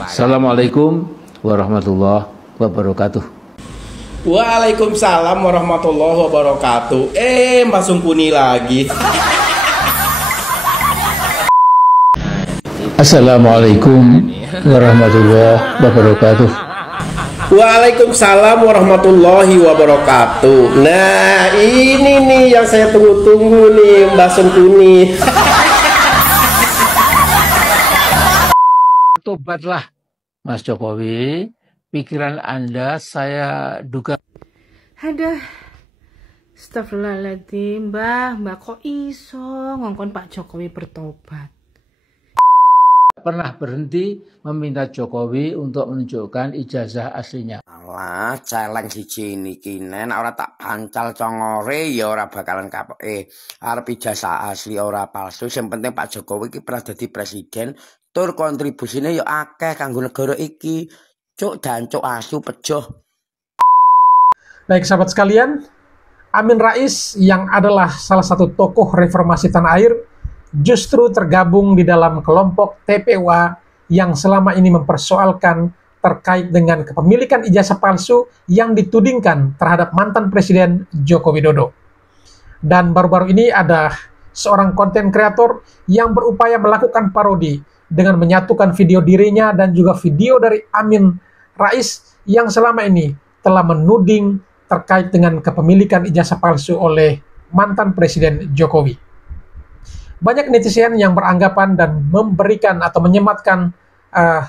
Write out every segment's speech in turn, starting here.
Assalamualaikum warahmatullahi wabarakatuh. Waalaikumsalam warahmatullahi wabarakatuh. Mbak Sungkuni lagi. Assalamualaikum warahmatullahi wabarakatuh. Waalaikumsalam warahmatullahi wabarakatuh. Nah, ini nih yang saya tunggu-tunggu nih, Mbak Sungkuni. Tobatlah, Mas Jokowi. Pikiran Anda saya duga. Aduh, astagfirullahaladzim, Mbak kok iso ngongkon Pak Jokowi bertobat? Pernah berhenti meminta Jokowi untuk menunjukkan ijazah aslinya. Alah, celeng siji niki nek ora tak pancal congore ya ora bakalan kapoke. Arep ijazah asli ora palsu, sing penting Pak Jokowi iki pernah dadi presiden, tur kontribusine ya akeh kanggo negara iki. Cuk dan cuk asu pejoh. Baik sahabat sekalian, Amin Rais yang adalah salah satu tokoh reformasi tanah air justru tergabung di dalam kelompok TPUA yang selama ini mempersoalkan terkait dengan kepemilikan ijazah palsu yang ditudingkan terhadap mantan Presiden Joko Widodo. Dan baru-baru ini ada seorang konten kreator yang berupaya melakukan parodi dengan menyatukan video dirinya dan juga video dari Amin Rais yang selama ini telah menuding terkait dengan kepemilikan ijazah palsu oleh mantan Presiden Jokowi. Banyak netizen yang beranggapan dan memberikan atau menyematkan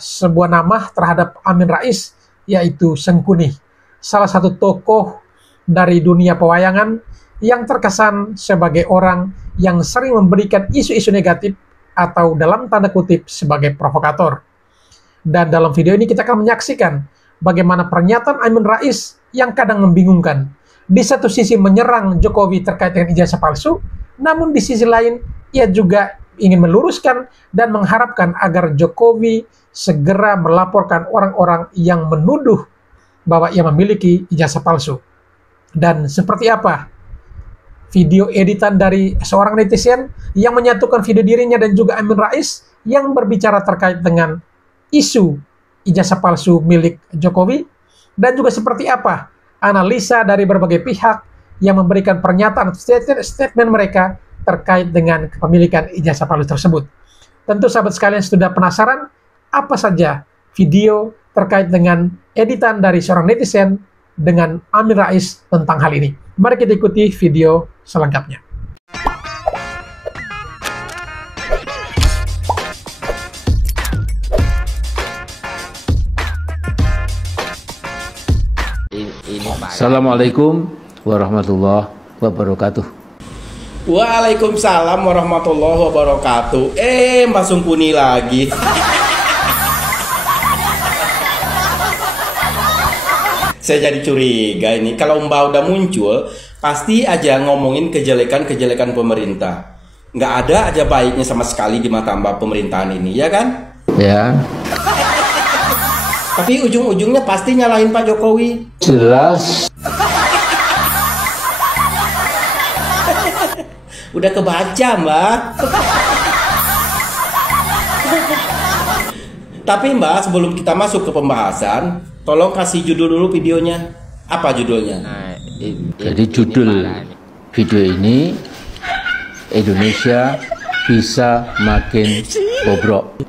sebuah nama terhadap Amin Rais, yaitu Sengkuni, salah satu tokoh dari dunia pewayangan yang terkesan sebagai orang yang sering memberikan isu-isu negatif atau dalam tanda kutip sebagai provokator. Dan dalam video ini kita akan menyaksikan bagaimana pernyataan Amin Rais yang kadang membingungkan. Di satu sisi menyerang Jokowi terkait dengan ijazah palsu, namun di sisi lain ia juga ingin meluruskan dan mengharapkan agar Jokowi segera melaporkan orang-orang yang menuduh bahwa ia memiliki ijazah palsu. Dan seperti apa video editan dari seorang netizen yang menyatukan video dirinya dan juga Amin Rais yang berbicara terkait dengan isu ijazah palsu milik Jokowi, dan juga seperti apa analisa dari berbagai pihak yang memberikan pernyataan statement mereka terkait dengan kepemilikan ijazah palsu tersebut. Tentu sahabat sekalian sudah penasaran apa saja video terkait dengan editan dari seorang netizen dengan Amin Rais tentang hal ini. Mari kita ikuti video selengkapnya. Assalamualaikum warahmatullahi wabarakatuh. Waalaikumsalam warahmatullahi wabarakatuh. Mbak Sungkuni lagi. Saya jadi curiga ini, kalau Mbak udah muncul pasti aja ngomongin kejelekan-kejelekan pemerintah. Nggak ada aja baiknya sama sekali di mata Mbak pemerintahan ini, ya kan? Ya. Tapi ujung-ujungnya pasti nyalahin Pak Jokowi. Jelas. Udah kebaca, Mbak. Tapi Mbak, sebelum kita masuk ke pembahasan, tolong kasih judul dulu videonya. Apa judulnya? Jadi judul video ini, Indonesia bisa makin bobrok.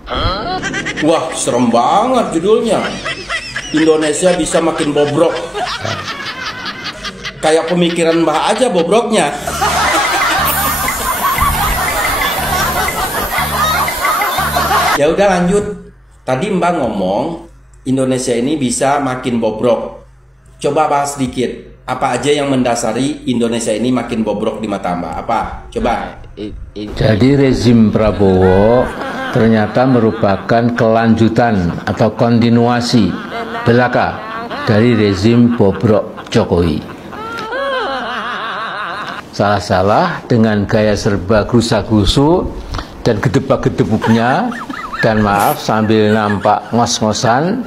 Wah, serem banget judulnya. Indonesia bisa makin bobrok. Kayak pemikiran Mbak aja bobroknya. Ya udah lanjut. Tadi Mbak ngomong Indonesia ini bisa makin bobrok. Coba bahas sedikit. Apa aja yang mendasari Indonesia ini makin bobrok di mata Mbak? Apa? Coba. Jadi rezim Prabowo ternyata merupakan kelanjutan atau kontinuasi belaka dari rezim bobrok Jokowi. Salah-salah dengan gaya serba gerusa-gerusu dan gedebak-gedebuknya, dan maaf sambil nampak ngos-ngosan,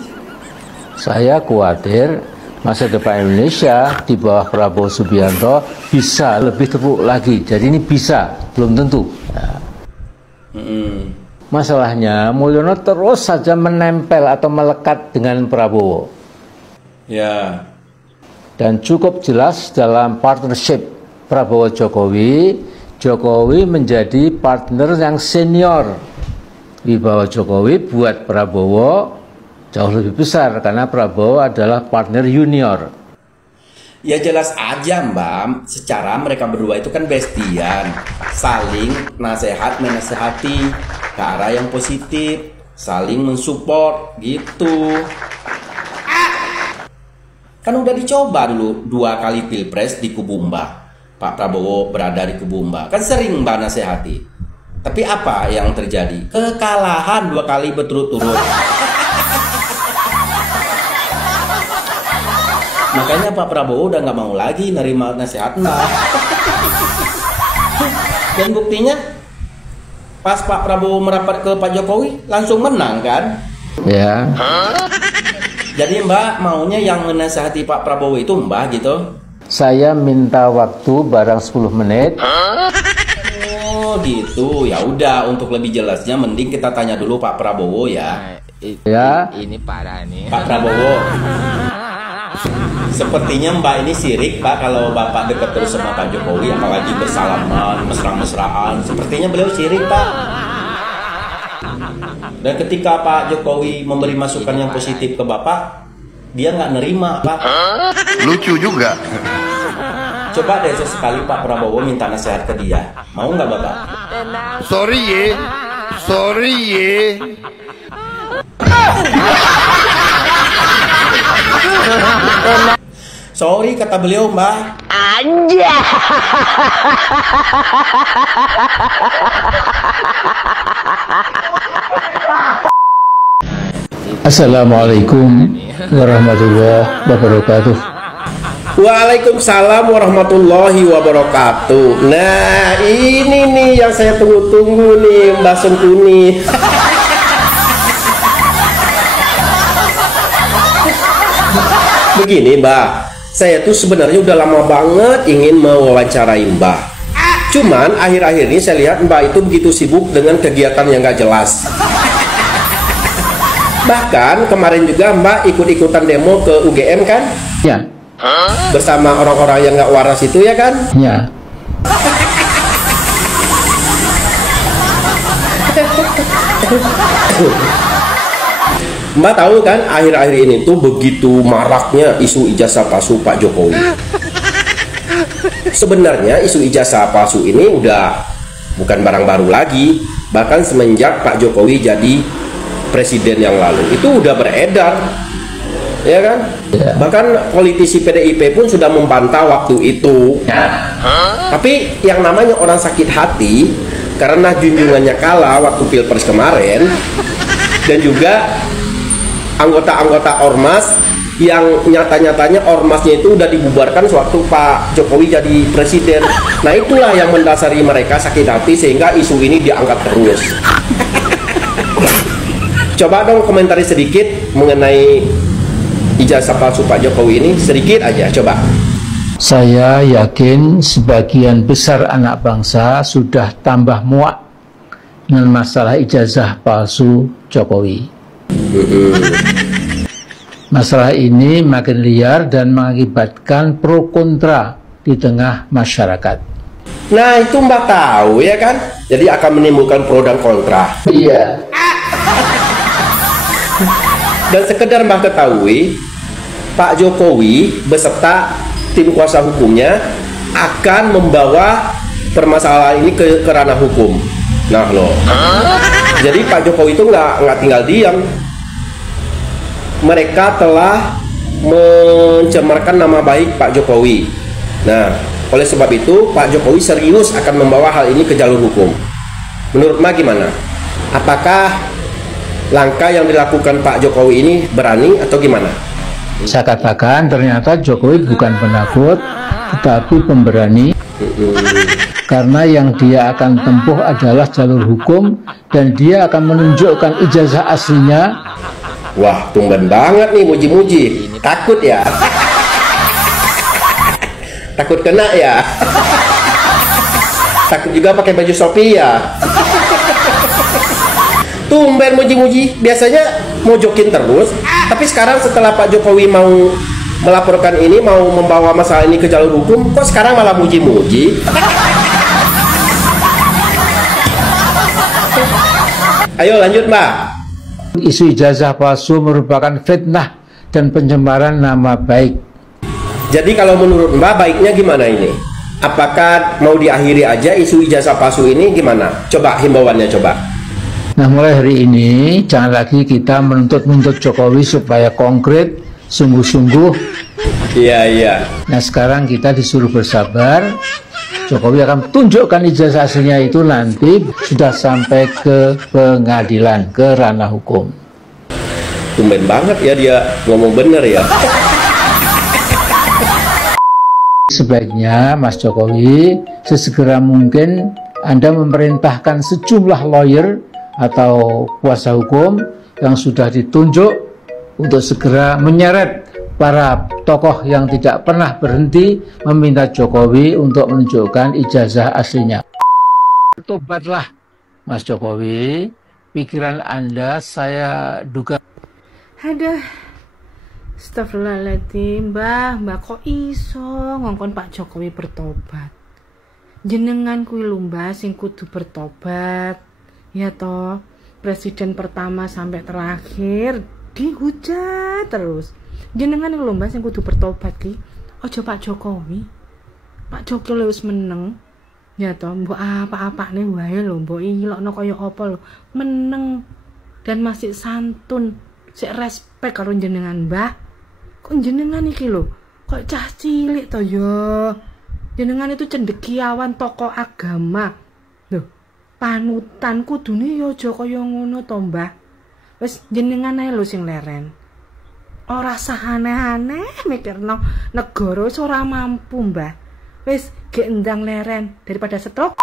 saya khawatir masa depan Indonesia di bawah Prabowo Subianto bisa lebih terpuruk lagi. Jadi ini bisa, belum tentu. Masalahnya Mulyono terus saja menempel atau melekat dengan Prabowo. Ya. Dan cukup jelas dalam partnership Prabowo Jokowi, Jokowi menjadi partner yang senior. Wibawa Jokowi buat Prabowo jauh lebih besar karena Prabowo adalah partner junior. Ya jelas aja Mbak, secara mereka berdua itu kan bestian, saling menasehati ke arah yang positif, saling mensupport gitu. Kan udah dicoba dulu 2 kali pilpres di kubu Mbak, Pak Prabowo berada di kubu Mbak, kan sering Mbak nasehati. Tapi apa yang terjadi? Kekalahan 2 kali berturut-turut. Makanya Pak Prabowo udah nggak mau lagi nerima nasihat Mbak. Dan buktinya pas Pak Prabowo merapat ke Pak Jokowi langsung menang kan? Ya. Jadi Mbak maunya yang menasihati Pak Prabowo itu Mbak gitu? Saya minta waktu barang 10 menit. Oh gitu. Ya udah, untuk lebih jelasnya mending kita tanya dulu Pak Prabowo ya. Ya. Ini parah nih. Pak Prabowo. Sepertinya Mbak ini sirik Pak kalau Bapak dekat terus sama Pak Jokowi, apalagi bersalaman, mesra-mesraan. Sepertinya beliau sirik Pak. Dan ketika Pak Jokowi memberi masukan yang positif ke Bapak, dia nggak nerima Pak. Lucu juga. Coba deh sesekali Pak Prabowo minta nasihat ke dia. Mau nggak Bapak? Sorry ye. Sorry kata beliau Mbak. Assalamualaikum warahmatullahi wabarakatuh. Waalaikumsalam warahmatullahi wabarakatuh. Nah ini nih yang saya tunggu-tunggu nih Mbak Sungkuni. Begini Mbak, saya tuh sebenarnya udah lama banget ingin mewawancarai Mbak. Cuman akhir-akhir ini saya lihat Mbak itu begitu sibuk dengan kegiatan yang gak jelas. Bahkan kemarin juga Mbak ikut-ikutan demo ke UGM kan? Ya. Bersama orang-orang yang gak waras itu ya kan? Ya. Mbak tahu kan akhir-akhir ini tuh begitu maraknya isu ijazah palsu Pak Jokowi. Sebenarnya isu ijazah palsu ini udah bukan barang baru lagi. Bahkan semenjak Pak Jokowi jadi presiden yang lalu itu udah beredar, ya kan? Ya. Bahkan politisi PDIP pun sudah membantah waktu itu. Tapi yang namanya orang sakit hati karena junjungannya kalah waktu pilpres kemarin, dan juga anggota-anggota ormas yang nyata-nyatanya ormasnya itu udah dibubarkan sewaktu Pak Jokowi jadi presiden. Nah itulah yang mendasari mereka sakit hati sehingga isu ini diangkat terus. Coba dong komentari sedikit mengenai ijazah palsu Pak Jokowi ini, sedikit aja coba. Saya yakin sebagian besar anak bangsa sudah tambah muak dengan masalah ijazah palsu Jokowi. Masalah ini makin liar dan mengakibatkan pro kontra di tengah masyarakat. Nah itu Mbak tahu ya kan, jadi akan menimbulkan pro dan kontra. Iya. Dan sekedar Mbak ketahui, Pak Jokowi beserta tim kuasa hukumnya akan membawa permasalahan ini ke ranah hukum. Nah loh, jadi Pak Jokowi itu nggak tinggal diam. Mereka telah mencemarkan nama baik Pak Jokowi. Nah, oleh sebab itu Pak Jokowi serius akan membawa hal ini ke jalur hukum. Menurut Mbak gimana? Apakah langkah yang dilakukan Pak Jokowi ini berani atau gimana? Saya katakan ternyata Jokowi bukan penakut, tetapi pemberani. Karena yang dia akan tempuh adalah jalur hukum dan dia akan menunjukkan ijazah aslinya. Wah, tumben banget nih muji-muji. Takut ya? Takut kena ya? Takut juga pakai baju Shopee ya? Tumben muji-muji, biasanya mojokin terus, tapi sekarang setelah Pak Jokowi mau melaporkan ini, mau membawa masalah ini ke jalur hukum, kok sekarang malah muji-muji? Ayo lanjut Mbak. Isu ijazah palsu merupakan fitnah dan pencemaran nama baik. Jadi kalau menurut Mbak baiknya gimana ini? Apakah mau diakhiri aja isu ijazah palsu ini gimana? Coba himbauannya coba. Nah, mulai hari ini jangan lagi kita menuntut Jokowi supaya konkret, sungguh-sungguh. Iya. Nah, sekarang kita disuruh bersabar. Jokowi akan tunjukkan ijazah aslinya itu nanti sudah sampai ke pengadilan, ke ranah hukum. Tumben banget ya dia ngomong bener ya. Sebaiknya Mas Jokowi sesegera mungkin Anda memerintahkan sejumlah lawyer atau kuasa hukum yang sudah ditunjuk untuk segera menyeret para tokoh yang tidak pernah berhenti meminta Jokowi untuk menunjukkan ijazah aslinya. Bertobatlah Mas Jokowi, pikiran Anda saya duga. Aduh, astagfirullahaladzim, Mbah kok iso ngongkon Pak Jokowi bertobat. Jenengan kuwi lho Mbah sing kudu bertobat. Ya toh, presiden pertama sampai terakhir dihujat terus. Jenengan lho Mbah sing kudu bertobat ki. Ojo Pak Jokowi. Pak Jokowi wis meneng. Ya toh, mbok apa-apane wae lho, mbok ilokno kaya apa lho. Meneng dan masih santun, sik respect karo jenengan Mbah. Kok jenengan iki lho, kok cah cilik to ya. Jenengan itu cendekiawan tokoh agama. Loh, panutan kudune ya aja kaya ngono to, Mbah. Wis jenengan ae lho sing leren. Ora sah aneh-aneh mikirno negara wis ora mampu, Mbah. Wis gek endang leren daripada stroke.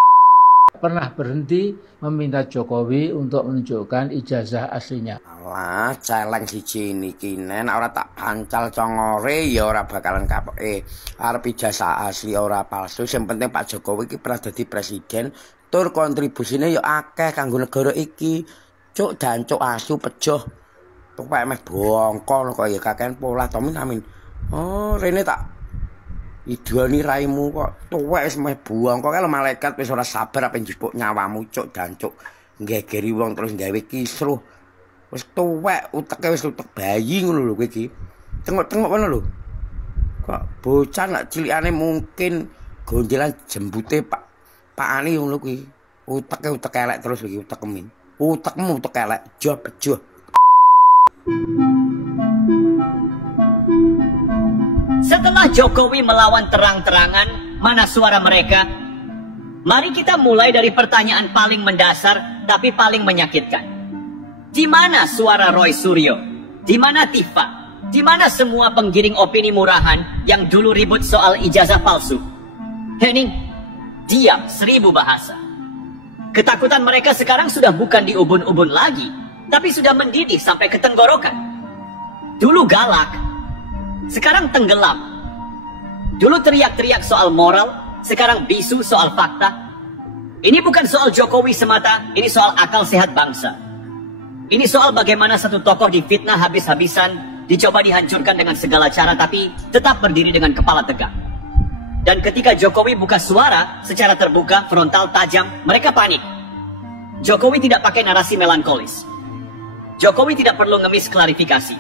Pernah berhenti meminta Jokowi untuk menunjukkan ijazah aslinya. Alah, celeng siji niki nen ora tak pancal congore ya ora bakalan kapeke. Arep ijazah asli ora palsu, sing penting Pak Jokowi iki pernah dadi presiden, tur kontribusine ya akeh kanggo negara iki. Cuk dancuk asu pejoh. Tuwek meh bongkol kok ya kakean pola to amin. Oh, rene tak idoni raimu kok tuwek wis meh buang kok kalau malaikat wis ora sabar apa njupuk nyawamu cuk dancuk nggegeri wong terus gawe kisruh wis tuwek uteke wis utek bayi ngono lho kowe iki tengok-tengok ngono lho kok bocah nak cilikane mungkin gondelan jembute Pak Ani ngono kuwi uteke utek elek terus iki utek kemin utekmu utek elek joh pejoh. Setelah Jokowi melawan terang-terangan, mana suara mereka? Mari kita mulai dari pertanyaan paling mendasar, tapi paling menyakitkan. Di mana suara Roy Suryo? Di mana Tifa? Di mana semua penggiring opini murahan yang dulu ribut soal ijazah palsu? Hening, diam 1000 bahasa. Ketakutan mereka sekarang sudah bukan di ubun-ubun lagi, tapi sudah mendidih sampai ke tenggorokan. Dulu galak, sekarang tenggelam. Dulu teriak-teriak soal moral, sekarang bisu soal fakta. Ini bukan soal Jokowi semata, ini soal akal sehat bangsa. Ini soal bagaimana satu tokoh difitnah habis-habisan, dicoba dihancurkan dengan segala cara, tapi tetap berdiri dengan kepala tegak. Dan ketika Jokowi buka suara secara terbuka, frontal, tajam, mereka panik. Jokowi tidak pakai narasi melankolis. Jokowi tidak perlu ngemis klarifikasi.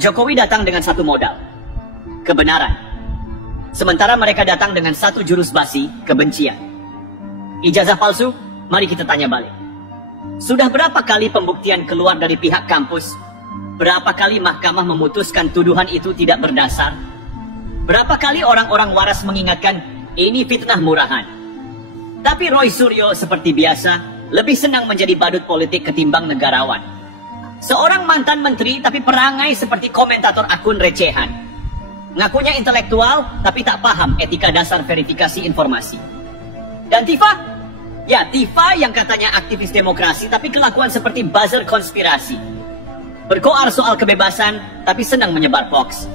Jokowi datang dengan satu modal, kebenaran. Sementara mereka datang dengan satu jurus basi, kebencian. Ijazah palsu, mari kita tanya balik. Sudah berapa kali pembuktian keluar dari pihak kampus? Berapa kali mahkamah memutuskan tuduhan itu tidak berdasar? Berapa kali orang-orang waras mengingatkan, ini fitnah murahan? Tapi Roy Suryo seperti biasa, lebih senang menjadi badut politik ketimbang negarawan. Seorang mantan menteri tapi perangai seperti komentator akun recehan. Ngakunya intelektual tapi tak paham etika dasar verifikasi informasi. Dan Tifa? Ya, Tifa yang katanya aktivis demokrasi tapi kelakuan seperti buzzer konspirasi. Berkoar soal kebebasan tapi senang menyebar hoax.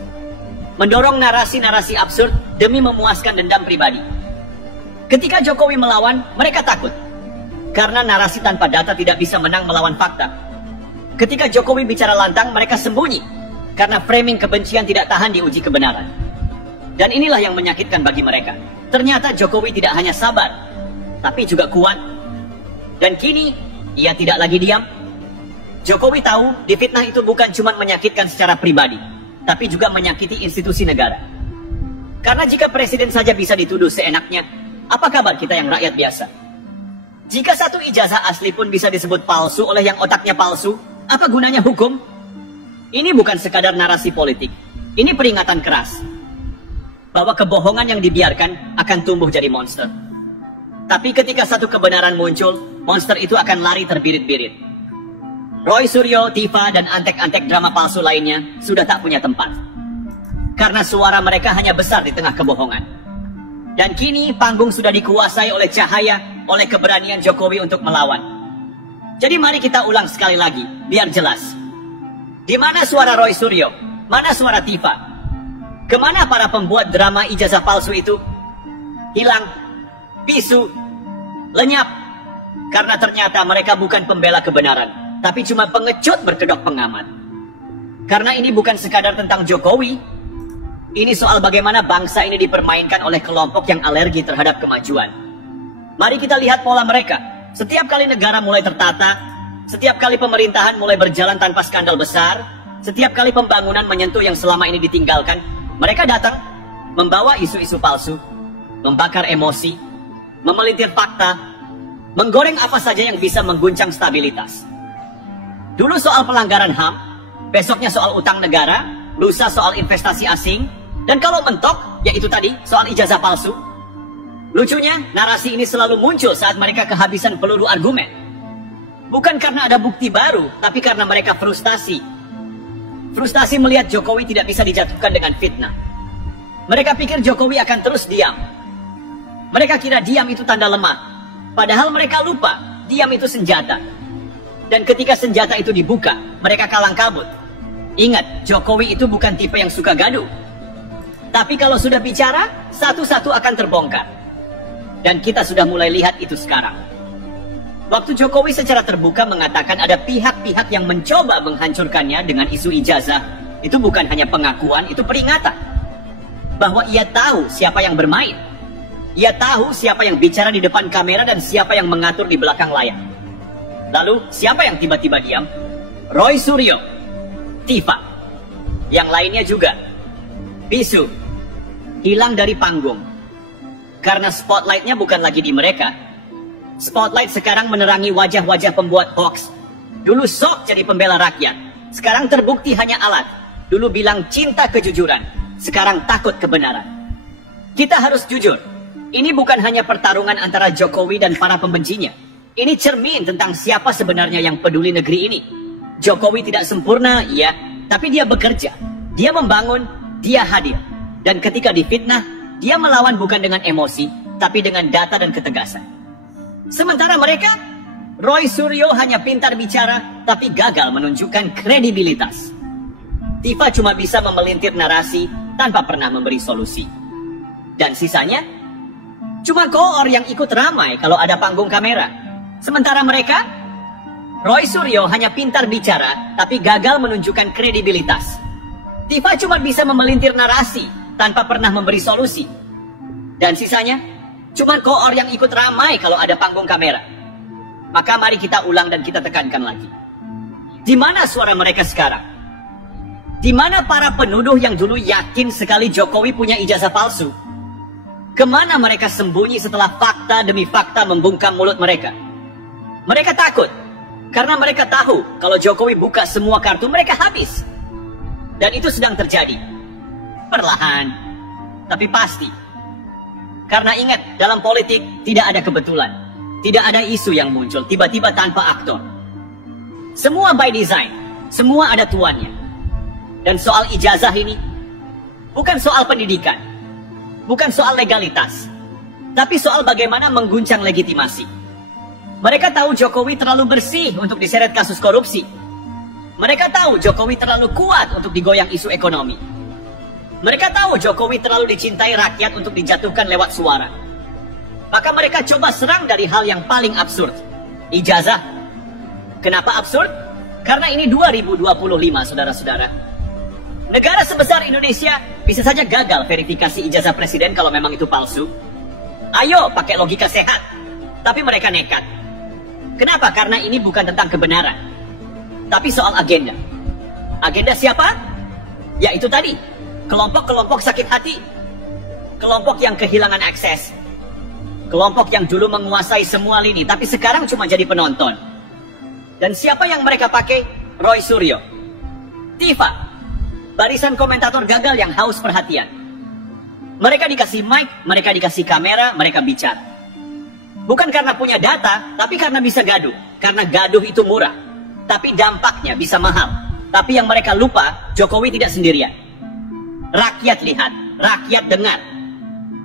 Mendorong narasi-narasi absurd demi memuaskan dendam pribadi. Ketika Jokowi melawan, mereka takut. Karena narasi tanpa data tidak bisa menang melawan fakta. Ketika Jokowi bicara lantang, mereka sembunyi. Karena framing kebencian tidak tahan diuji kebenaran. Dan inilah yang menyakitkan bagi mereka. Ternyata Jokowi tidak hanya sabar, tapi juga kuat. Dan kini, ia tidak lagi diam. Jokowi tahu, difitnah itu bukan cuma menyakitkan secara pribadi, tapi juga menyakiti institusi negara. Karena jika presiden saja bisa dituduh seenaknya, apa kabar kita yang rakyat biasa? Jika satu ijazah asli pun bisa disebut palsu oleh yang otaknya palsu, apa gunanya hukum? Ini bukan sekadar narasi politik. Ini peringatan keras. Bahwa kebohongan yang dibiarkan akan tumbuh jadi monster. Tapi ketika satu kebenaran muncul, monster itu akan lari terbirit-birit. Roy Suryo, Tifa, dan antek-antek drama palsu lainnya sudah tak punya tempat. Karena suara mereka hanya besar di tengah kebohongan. Dan kini panggung sudah dikuasai oleh cahaya, oleh keberanian Jokowi untuk melawan. Jadi mari kita ulang sekali lagi, biar jelas. Di mana suara Roy Suryo? Mana suara Tifa? Kemana para pembuat drama ijazah palsu itu? Hilang, bisu, lenyap. Karena ternyata mereka bukan pembela kebenaran, tapi cuma pengecut berkedok pengamat. Karena ini bukan sekadar tentang Jokowi. Ini soal bagaimana bangsa ini dipermainkan oleh kelompok yang alergi terhadap kemajuan. Mari kita lihat pola mereka. Setiap kali negara mulai tertata, setiap kali pemerintahan mulai berjalan tanpa skandal besar, setiap kali pembangunan menyentuh yang selama ini ditinggalkan, mereka datang, membawa isu-isu palsu, membakar emosi, memelintir fakta, menggoreng apa saja yang bisa mengguncang stabilitas. Dulu soal pelanggaran HAM, besoknya soal utang negara, lusa soal investasi asing, dan kalau mentok, yaitu tadi, soal ijazah palsu. Lucunya, narasi ini selalu muncul saat mereka kehabisan peluru argumen. Bukan karena ada bukti baru, tapi karena mereka frustasi. Frustasi melihat Jokowi tidak bisa dijatuhkan dengan fitnah. Mereka pikir Jokowi akan terus diam. Mereka kira diam itu tanda lemah. Padahal mereka lupa, diam itu senjata. Dan ketika senjata itu dibuka, mereka kalang kabut. Ingat, Jokowi itu bukan tipe yang suka gaduh. Tapi kalau sudah bicara, satu-satu akan terbongkar. Dan kita sudah mulai lihat itu sekarang. Waktu Jokowi secara terbuka mengatakan ada pihak-pihak yang mencoba menghancurkannya dengan isu ijazah, itu bukan hanya pengakuan, itu peringatan. Bahwa ia tahu siapa yang bermain. Ia tahu siapa yang bicara di depan kamera dan siapa yang mengatur di belakang layar. Lalu, siapa yang tiba-tiba diam? Roy Suryo, Tifa, yang lainnya juga. Bisu hilang dari panggung. Karena spotlightnya bukan lagi di mereka. Spotlight sekarang menerangi wajah-wajah pembuat hoax. Dulu sok jadi pembela rakyat. Sekarang terbukti hanya alat. Dulu bilang cinta kejujuran. Sekarang takut kebenaran. Kita harus jujur. Ini bukan hanya pertarungan antara Jokowi dan para pembencinya. Ini cermin tentang siapa sebenarnya yang peduli negeri ini. Jokowi tidak sempurna, iya. Tapi dia bekerja. Dia membangun. Dia hadir. Dan ketika difitnah, dia melawan bukan dengan emosi, tapi dengan data dan ketegasan. Sementara mereka, Roy Suryo hanya pintar bicara, tapi gagal menunjukkan kredibilitas. Tifa cuma bisa memelintir narasi, tanpa pernah memberi solusi. Dan sisanya, cuma koor yang ikut ramai kalau ada panggung kamera. Sementara mereka, Roy Suryo hanya pintar bicara, tapi gagal menunjukkan kredibilitas. Tifa cuma bisa memelintir narasi, tanpa pernah memberi solusi. Dan sisanya, cuma koor yang ikut ramai kalau ada panggung kamera. Maka mari kita ulang dan kita tekankan lagi. Di mana suara mereka sekarang? Di mana para penuduh yang dulu yakin sekali Jokowi punya ijazah palsu? Kemana mereka sembunyi setelah fakta demi fakta membungkam mulut mereka? Mereka takut. Karena mereka tahu kalau Jokowi buka semua kartu mereka habis. Dan itu sedang terjadi. Perlahan, tapi pasti. Karena ingat, dalam politik tidak ada kebetulan. Tidak ada isu yang muncul tiba-tiba tanpa aktor. Semua by design. Semua ada tuannya. Dan soal ijazah ini bukan soal pendidikan. Bukan soal legalitas. Tapi soal bagaimana mengguncang legitimasi. Mereka tahu Jokowi terlalu bersih untuk diseret kasus korupsi. Mereka tahu Jokowi terlalu kuat untuk digoyang isu ekonomi. Mereka tahu Jokowi terlalu dicintai rakyat untuk dijatuhkan lewat suara. Maka mereka coba serang dari hal yang paling absurd. ijazah. Kenapa absurd? Karena ini 2025, saudara-saudara. Negara sebesar Indonesia bisa saja gagal verifikasi ijazah presiden kalau memang itu palsu. Ayo pakai logika sehat. Tapi mereka nekat. Kenapa? Karena ini bukan tentang kebenaran, tapi soal agenda. Agenda siapa? Ya itu tadi, kelompok-kelompok sakit hati, kelompok yang kehilangan akses, kelompok yang dulu menguasai semua lini, tapi sekarang cuma jadi penonton. Dan siapa yang mereka pakai? Roy Suryo, Tifa, barisan komentator gagal yang haus perhatian. Mereka dikasih mic, mereka dikasih kamera, mereka bicara. Bukan karena punya data, tapi karena bisa gaduh. Karena gaduh itu murah, tapi dampaknya bisa mahal. Tapi yang mereka lupa, Jokowi tidak sendirian. Rakyat lihat, rakyat dengar.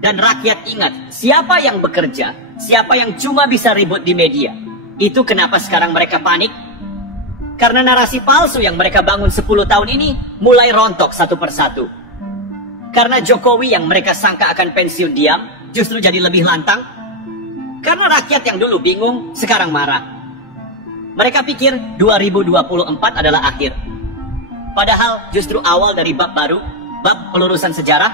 Dan rakyat ingat, siapa yang bekerja, siapa yang cuma bisa ribut di media. Itu kenapa sekarang mereka panik. Karena narasi palsu yang mereka bangun 10 tahun ini mulai rontok satu persatu. Karena Jokowi yang mereka sangka akan pensiun diam, justru jadi lebih lantang. Karena rakyat yang dulu bingung, sekarang marah. Mereka pikir 2024 adalah akhir. Padahal justru awal dari bab baru, bab pelurusan sejarah.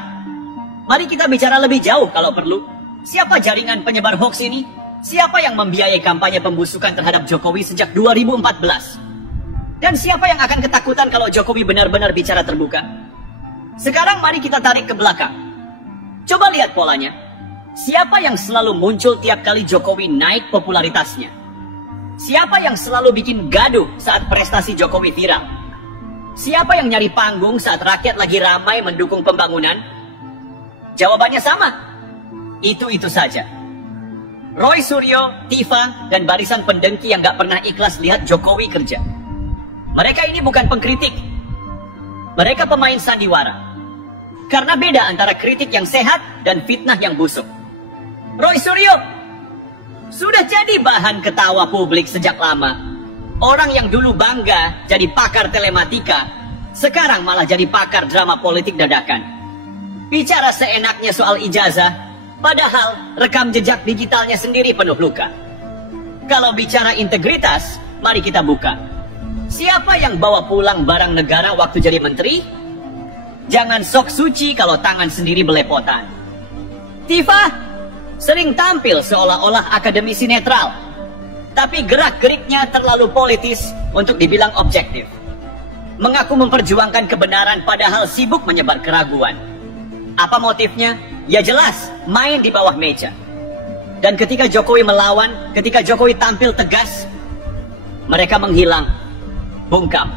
Mari kita bicara lebih jauh kalau perlu. Siapa jaringan penyebar hoax ini? Siapa yang membiayai kampanye pembusukan terhadap Jokowi sejak 2014? Dan siapa yang akan ketakutan kalau Jokowi benar-benar bicara terbuka? Sekarang mari kita tarik ke belakang. Coba lihat polanya. Siapa yang selalu muncul tiap kali Jokowi naik popularitasnya? Siapa yang selalu bikin gaduh saat prestasi Jokowi viral? Siapa yang nyari panggung saat rakyat lagi ramai mendukung pembangunan? Jawabannya sama. Itu saja. Roy Suryo, Tifa, dan barisan pendengki yang gak pernah ikhlas lihat Jokowi kerja. Mereka ini bukan pengkritik. Mereka pemain sandiwara. Karena beda antara kritik yang sehat dan fitnah yang busuk. Roy Suryo sudah jadi bahan ketawa publik sejak lama. Orang yang dulu bangga jadi pakar telematika, sekarang malah jadi pakar drama politik dadakan. Bicara seenaknya soal ijazah, padahal rekam jejak digitalnya sendiri penuh luka. Kalau bicara integritas, mari kita buka. Siapa yang bawa pulang barang negara waktu jadi menteri? Jangan sok suci kalau tangan sendiri belepotan. Tifa sering tampil seolah-olah akademisi netral, tapi gerak-geriknya terlalu politis untuk dibilang objektif. Mengaku memperjuangkan kebenaran padahal sibuk menyebar keraguan. Apa motifnya? Ya jelas, main di bawah meja. Dan ketika Jokowi melawan, ketika Jokowi tampil tegas, mereka menghilang, bungkam,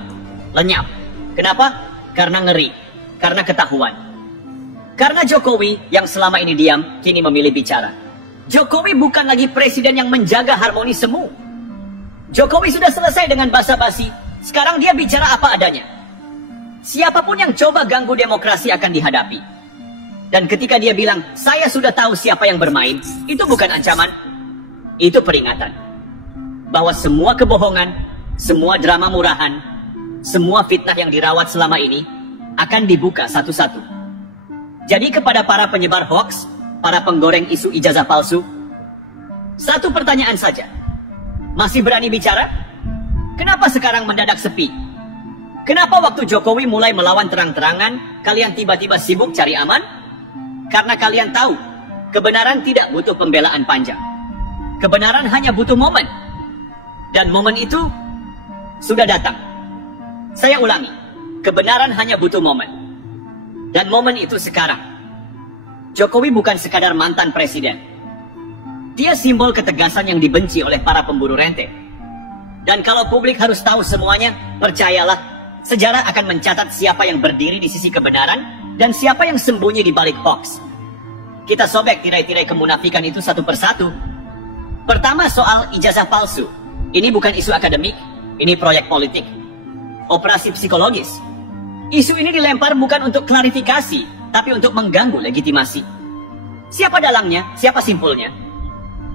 lenyap. Kenapa? Karena ngeri, karena ketahuan. Karena Jokowi yang selama ini diam, kini memilih bicara. Jokowi bukan lagi presiden yang menjaga harmoni semu. Jokowi sudah selesai dengan basa-basi. Sekarang dia bicara apa adanya. Siapapun yang coba ganggu demokrasi akan dihadapi. Dan ketika dia bilang, saya sudah tahu siapa yang bermain, itu bukan ancaman. Itu peringatan. Bahwa semua kebohongan, semua drama murahan, semua fitnah yang dirawat selama ini akan dibuka satu-satu. Jadi kepada para penyebar hoax, para penggoreng isu ijazah palsu, satu pertanyaan saja. Masih berani bicara? Kenapa sekarang mendadak sepi? Kenapa waktu Jokowi mulai melawan terang-terangan, kalian tiba-tiba sibuk cari aman? Karena kalian tahu, kebenaran tidak butuh pembelaan panjang. Kebenaran hanya butuh momen. Dan momen itu sudah datang. Saya ulangi, kebenaran hanya butuh momen. Dan momen itu sekarang. Jokowi bukan sekadar mantan presiden. Dia simbol ketegasan yang dibenci oleh para pemburu rente. Dan kalau publik harus tahu semuanya, percayalah, sejarah akan mencatat siapa yang berdiri di sisi kebenaran dan siapa yang sembunyi di balik hoax. Kita sobek tirai-tirai kemunafikan itu satu persatu. Pertama soal ijazah palsu. Ini bukan isu akademik, ini proyek politik. Operasi psikologis. Isu ini dilempar bukan untuk klarifikasi, tapi untuk mengganggu legitimasi. Siapa dalangnya? Siapa simpulnya?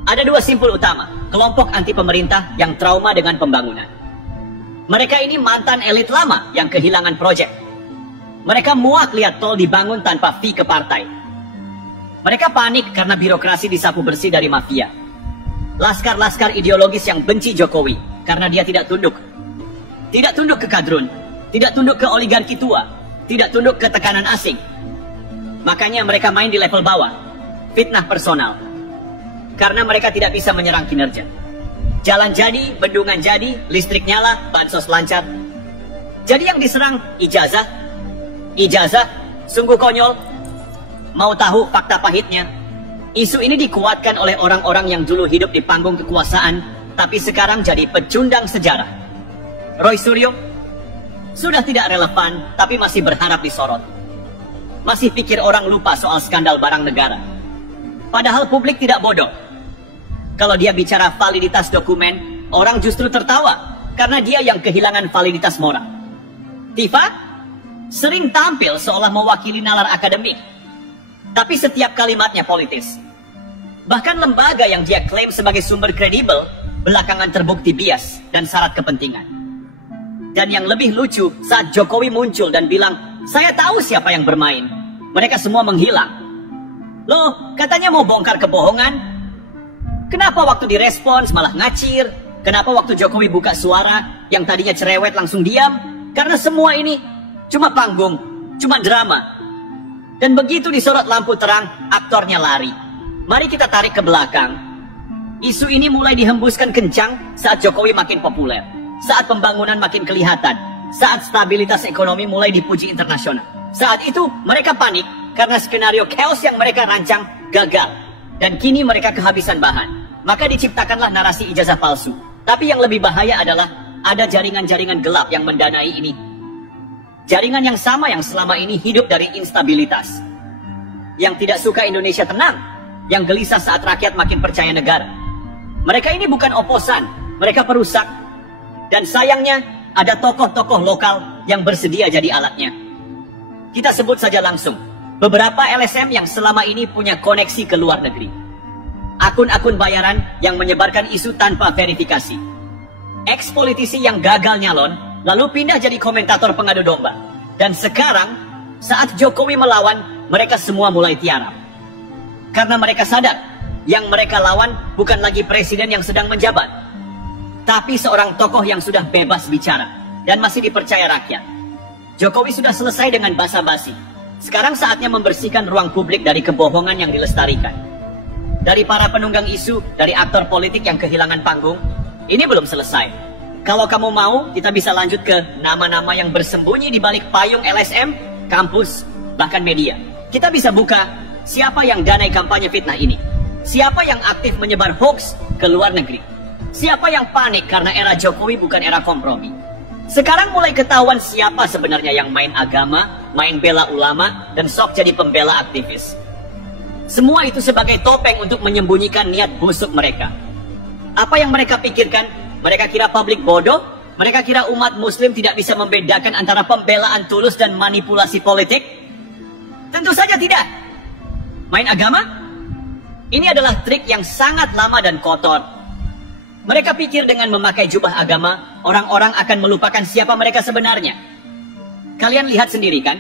Ada dua simpul utama. Kelompok anti pemerintah yang trauma dengan pembangunan. Mereka ini mantan elit lama yang kehilangan proyek. Mereka muak lihat tol dibangun tanpa fee ke partai. Mereka panik karena birokrasi disapu bersih dari mafia. laskar-laskar ideologis yang benci Jokowi karena dia tidak tunduk. Tidak tunduk ke kadrun, tidak tunduk ke oligarki tua, tidak tunduk ke tekanan asing. Makanya mereka main di level bawah, fitnah personal. Karena mereka tidak bisa menyerang kinerja. Jalan jadi, bendungan jadi, listrik nyala, bansos lancar. Jadi yang diserang ijazah, sungguh konyol. Mau tahu fakta pahitnya? Isu ini dikuatkan oleh orang-orang yang dulu hidup di panggung kekuasaan, tapi sekarang jadi pecundang sejarah. Roy Suryo sudah tidak relevan, tapi masih berharap disorot. Masih pikir orang lupa soal skandal barang negara. Padahal publik tidak bodoh. Kalau dia bicara validitas dokumen, orang justru tertawa karena dia yang kehilangan validitas moral. Tifa sering tampil seolah mewakili nalar akademik, tapi setiap kalimatnya politis. Bahkan lembaga yang dia klaim sebagai sumber kredibel belakangan terbukti bias dan syarat kepentingan. Dan yang lebih lucu, saat Jokowi muncul dan bilang, saya tahu siapa yang bermain, mereka semua menghilang. Loh, katanya mau bongkar kebohongan? Kenapa waktu direspons malah ngacir? Kenapa waktu Jokowi buka suara, yang tadinya cerewet langsung diam? Karena semua ini cuma panggung, cuma drama. Dan begitu disorot lampu terang, aktornya lari. Mari kita tarik ke belakang. Isu ini mulai dihembuskan kencang saat Jokowi makin populer. Saat pembangunan makin kelihatan, saat stabilitas ekonomi mulai dipuji internasional. Saat itu mereka panik karena skenario chaos yang mereka rancang gagal. Dan kini mereka kehabisan bahan. Maka diciptakanlah narasi ijazah palsu. Tapi yang lebih bahaya adalah ada jaringan-jaringan gelap yang mendanai ini. Jaringan yang sama yang selama ini hidup dari instabilitas. Yang tidak suka Indonesia tenang. Yang gelisah saat rakyat makin percaya negara. Mereka ini bukan oposan, mereka perusak. Dan sayangnya, ada tokoh-tokoh lokal yang bersedia jadi alatnya. Kita sebut saja langsung, beberapa LSM yang selama ini punya koneksi ke luar negeri. Akun-akun bayaran yang menyebarkan isu tanpa verifikasi. Ex-politisi yang gagal nyalon, lalu pindah jadi komentator pengadu domba. Dan sekarang, saat Jokowi melawan, mereka semua mulai tiarap. Karena mereka sadar, yang mereka lawan bukan lagi presiden yang sedang menjabat, tapi seorang tokoh yang sudah bebas bicara dan masih dipercaya rakyat. Jokowi sudah selesai dengan basa-basi. Sekarang saatnya membersihkan ruang publik dari kebohongan yang dilestarikan. Dari para penunggang isu, dari aktor politik yang kehilangan panggung, ini belum selesai. Kalau kamu mau, kita bisa lanjut ke nama-nama yang bersembunyi di balik payung LSM, kampus, bahkan media. Kita bisa buka siapa yang danai kampanye fitnah ini. Siapa yang aktif menyebar hoax ke luar negeri. Siapa yang panik karena era Jokowi bukan era kompromi. Sekarang mulai ketahuan siapa sebenarnya yang main agama, main bela ulama, dan sok jadi pembela aktivis. Semua itu sebagai topeng untuk menyembunyikan niat busuk mereka. Apa yang mereka pikirkan? Mereka kira publik bodoh? Mereka kira umat muslim tidak bisa membedakan antara pembelaan tulus dan manipulasi politik? Tentu saja tidak. Main agama? Ini adalah trik yang sangat lama dan kotor. Mereka pikir dengan memakai jubah agama, orang-orang akan melupakan siapa mereka sebenarnya. Kalian lihat sendiri kan?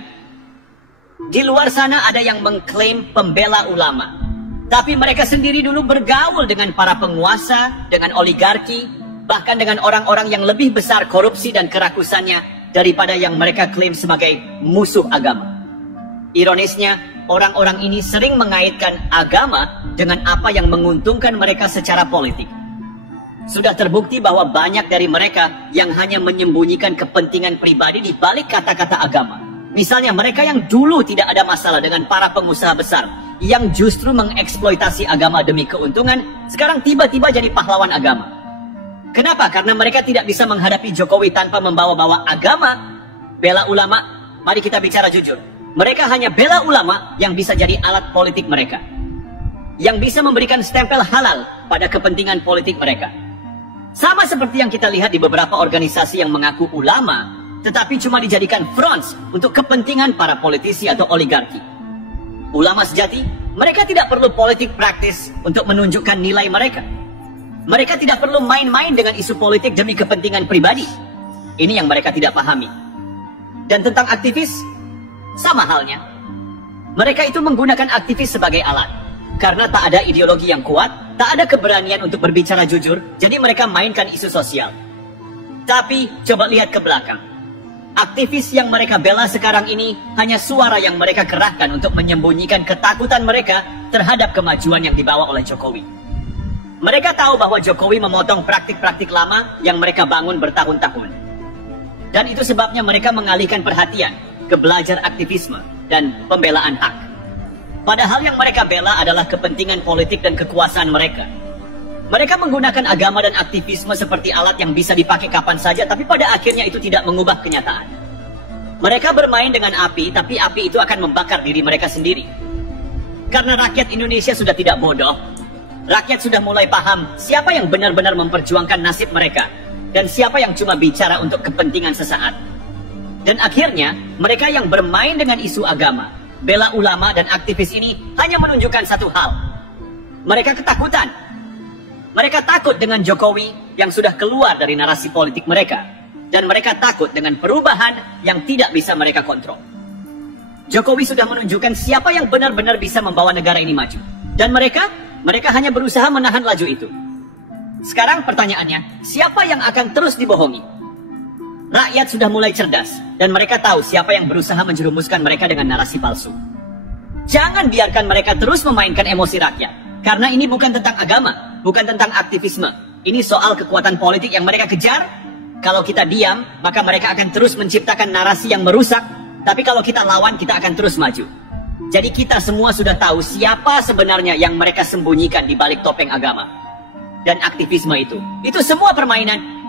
Di luar sana ada yang mengklaim pembela ulama. Tapi mereka sendiri dulu bergaul dengan para penguasa, dengan oligarki, bahkan dengan orang-orang yang lebih besar korupsi dan kerakusannya daripada yang mereka klaim sebagai musuh agama. Ironisnya, orang-orang ini sering mengaitkan agama dengan apa yang menguntungkan mereka secara politik. Sudah terbukti bahwa banyak dari mereka yang hanya menyembunyikan kepentingan pribadi di balik kata-kata agama. Misalnya mereka yang dulu tidak ada masalah dengan para pengusaha besar, yang justru mengeksploitasi agama demi keuntungan, sekarang tiba-tiba jadi pahlawan agama. Kenapa? Karena mereka tidak bisa menghadapi Jokowi tanpa membawa-bawa agama. Bela ulama, mari kita bicara jujur. Mereka hanya bela ulama yang bisa jadi alat politik mereka. Yang bisa memberikan stempel halal pada kepentingan politik mereka. Sama seperti yang kita lihat di beberapa organisasi yang mengaku ulama, tetapi cuma dijadikan fronts untuk kepentingan para politisi atau oligarki. Ulama sejati, mereka tidak perlu politik praktis untuk menunjukkan nilai mereka. Mereka tidak perlu main-main dengan isu politik demi kepentingan pribadi. Ini yang mereka tidak pahami. Dan tentang aktivis, sama halnya. Mereka itu menggunakan aktivis sebagai alat. Karena tak ada ideologi yang kuat, tak ada keberanian untuk berbicara jujur, jadi mereka mainkan isu sosial. Tapi, coba lihat ke belakang. Aktivis yang mereka bela sekarang ini hanya suara yang mereka kerahkan untuk menyembunyikan ketakutan mereka terhadap kemajuan yang dibawa oleh Jokowi. Mereka tahu bahwa Jokowi memotong praktik-praktik lama yang mereka bangun bertahun-tahun. Dan itu sebabnya mereka mengalihkan perhatian ke belajar aktivisme dan pembelaan hak. Padahal yang mereka bela adalah kepentingan politik dan kekuasaan mereka. Mereka menggunakan agama dan aktivisme seperti alat yang bisa dipakai kapan saja, tapi pada akhirnya itu tidak mengubah kenyataan. Mereka bermain dengan api, tapi api itu akan membakar diri mereka sendiri. Karena rakyat Indonesia sudah tidak bodoh, rakyat sudah mulai paham siapa yang benar-benar memperjuangkan nasib mereka, dan siapa yang cuma bicara untuk kepentingan sesaat. Dan akhirnya, mereka yang bermain dengan isu agama, bela ulama dan aktivis ini hanya menunjukkan satu hal. Mereka ketakutan. Mereka takut dengan Jokowi yang sudah keluar dari narasi politik mereka. Dan mereka takut dengan perubahan yang tidak bisa mereka kontrol. Jokowi sudah menunjukkan siapa yang benar-benar bisa membawa negara ini maju. Dan mereka hanya berusaha menahan laju itu. Sekarang pertanyaannya, siapa yang akan terus dibohongi? Rakyat sudah mulai cerdas, dan mereka tahu siapa yang berusaha menjerumuskan mereka dengan narasi palsu. Jangan biarkan mereka terus memainkan emosi rakyat, karena ini bukan tentang agama, bukan tentang aktivisme. Ini soal kekuatan politik yang mereka kejar. Kalau kita diam, maka mereka akan terus menciptakan narasi yang merusak, tapi kalau kita lawan, kita akan terus maju. Jadi kita semua sudah tahu siapa sebenarnya yang mereka sembunyikan di balik topeng agama dan aktivisme itu. Itu semua permainan.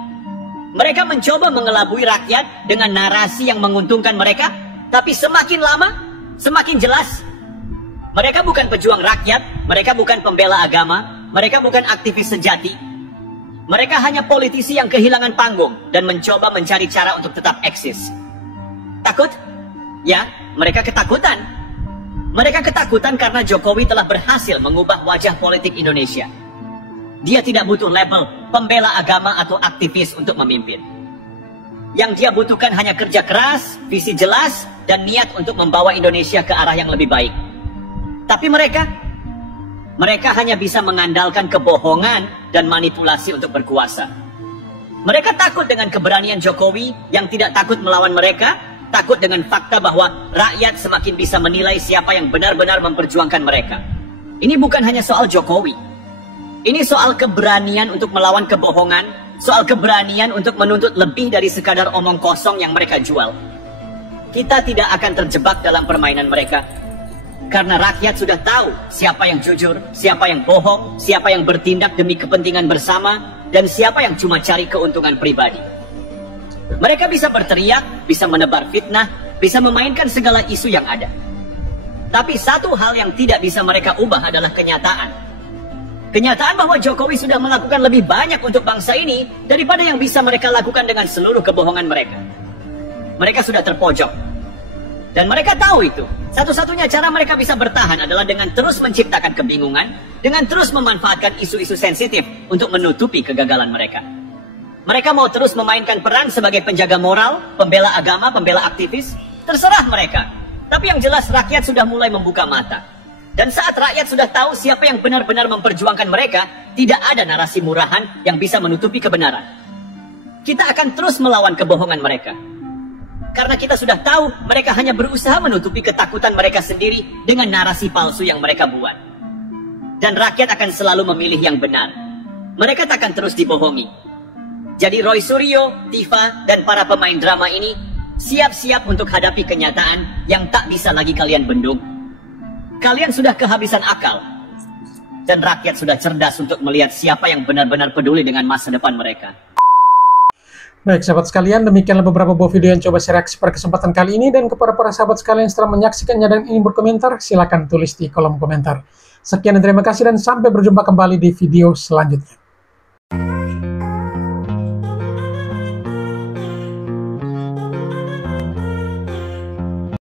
Mereka mencoba mengelabui rakyat dengan narasi yang menguntungkan mereka, tapi semakin lama, semakin jelas. Mereka bukan pejuang rakyat, mereka bukan pembela agama, mereka bukan aktivis sejati. Mereka hanya politisi yang kehilangan panggung dan mencoba mencari cara untuk tetap eksis. Takut? Ya, mereka ketakutan. Mereka ketakutan karena Jokowi telah berhasil mengubah wajah politik Indonesia. Dia tidak butuh label pembela agama atau aktivis untuk memimpin. Yang dia butuhkan hanya kerja keras, visi jelas, dan niat untuk membawa Indonesia ke arah yang lebih baik. Tapi mereka hanya bisa mengandalkan kebohongan dan manipulasi untuk berkuasa. Mereka takut dengan keberanian Jokowi yang tidak takut melawan mereka, takut dengan fakta bahwa rakyat semakin bisa menilai siapa yang benar-benar memperjuangkan mereka. Ini bukan hanya soal Jokowi. Ini soal keberanian untuk melawan kebohongan, soal keberanian untuk menuntut lebih dari sekadar omong kosong yang mereka jual. Kita tidak akan terjebak dalam permainan mereka. Karena rakyat sudah tahu siapa yang jujur, siapa yang bohong, siapa yang bertindak demi kepentingan bersama, dan siapa yang cuma cari keuntungan pribadi. Mereka bisa berteriak, bisa menebar fitnah, bisa memainkan segala isu yang ada. Tapi satu hal yang tidak bisa mereka ubah adalah kenyataan. Kenyataan bahwa Jokowi sudah melakukan lebih banyak untuk bangsa ini daripada yang bisa mereka lakukan dengan seluruh kebohongan mereka. Mereka sudah terpojok. Dan mereka tahu itu. Satu-satunya cara mereka bisa bertahan adalah dengan terus menciptakan kebingungan, dengan terus memanfaatkan isu-isu sensitif untuk menutupi kegagalan mereka. Mereka mau terus memainkan peran sebagai penjaga moral, pembela agama, pembela aktivis. Terserah mereka. Tapi yang jelas rakyat sudah mulai membuka mata. Dan saat rakyat sudah tahu siapa yang benar-benar memperjuangkan mereka, tidak ada narasi murahan yang bisa menutupi kebenaran. Kita akan terus melawan kebohongan mereka. Karena kita sudah tahu mereka hanya berusaha menutupi ketakutan mereka sendiri dengan narasi palsu yang mereka buat. Dan rakyat akan selalu memilih yang benar. Mereka takkan terus dibohongi. Jadi Roy Suryo, Tifa, dan para pemain drama ini siap-siap untuk hadapi kenyataan yang tak bisa lagi kalian bendung. Kalian sudah kehabisan akal. Dan rakyat sudah cerdas untuk melihat siapa yang benar-benar peduli dengan masa depan mereka. Baik sahabat sekalian, demikianlah beberapa buah video yang coba saya reaksi pada kesempatan kali ini. Dan kepada para sahabat sekalian yang setelah menyaksikannya dan ingin berkomentar, silakan tulis di kolom komentar. Sekian dan terima kasih dan sampai berjumpa kembali di video selanjutnya.